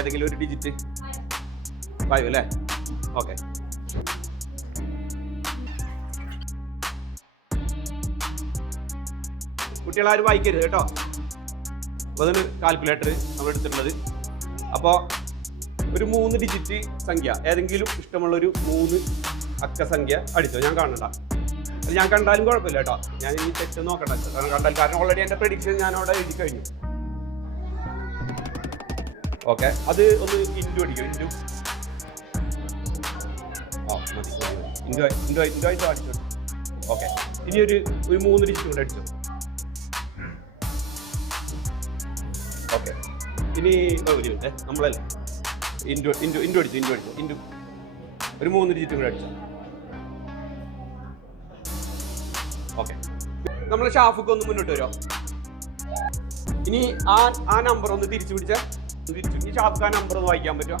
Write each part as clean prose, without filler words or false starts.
ഏതെങ്കിലും ഒരു ഡിജിറ്റ് 5 അല്ലേ? ഓക്കെ. കുട്ടികളാരും വായിക്കരുത് കേട്ടോ. അപ്പോൾ അതൊരു കാൽക്കുലേറ്റർ നമ്മൾ എടുത്തിട്ടുള്ളത്. അപ്പോൾ ഒരു 3 ഡിജിറ്റ് സംഖ്യ ഏതെങ്കിലും ഇഷ്ടമുള്ളൊരു 3 അക്ക സംഖ്യ അടിച്ചോ. ഞാൻ കാണണ്ട, അത് ഞാൻ കണ്ടാലും കുഴപ്പമില്ല കേട്ടോ. ഞാൻ ഈ തെറ്റ് നോക്കണ്ട കണ്ടാൽ, കാരണം ഓൾറെഡി എൻ്റെ പ്രഡിക്ഷൻ ഞാൻ അവിടെ എഴുതി കഴിഞ്ഞു. ഓക്കെ, അത് ഒന്ന് ഇൻറ്റു അടിക്കും. ഇൻറ്റു മതി ഇൻറ്റു അടിച്ചോ. ഓക്കെ, ഇനി ഒരു 3 ഡിജിറ്റ് കൂടെ അടിച്ചോ. ഓക്കെ, ഇനി ഒരു മിനിറ്റ്, നമ്മളല്ലേ ഇൻറ്റു അടിച്ചു ഒരു 3 ഡിജിറ്റ് കൂടെ അടിച്ചോ. ഓക്കെ, നമ്മൾ ഷാഫുക്ക് ഒന്ന് മുന്നോട്ട് വരുമോ? ഇനി ആ നമ്പർ ഒന്ന് തിരിച്ചു പിടിച്ചാൽ ഈ ഷാഫുക്ക് ആ നമ്പർ ഒന്ന് വായിക്കാൻ പറ്റുമോ?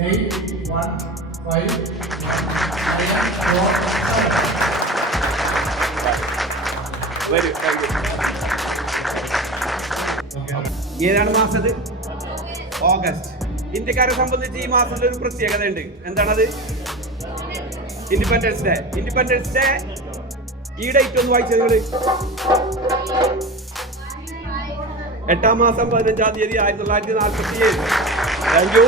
815 വരൂ. ഏതാണ് മാസം? ഓഗസ്റ്റ്. ഇന്ത്യക്കാരെ സംബന്ധിച്ച് ഈ മാസത്തിൽ ഒരു പ്രത്യേകത ഉണ്ട്. എന്താണത്? Independence day. ഇൻഡിപെൻഡൻസ് ഡേ ഈ ഡേറ്റ് ഒന്ന് വായിച്ചത് നിങ്ങൾ. 8-ാം മാസം 15-ാം തീയതി 1947. Thank you.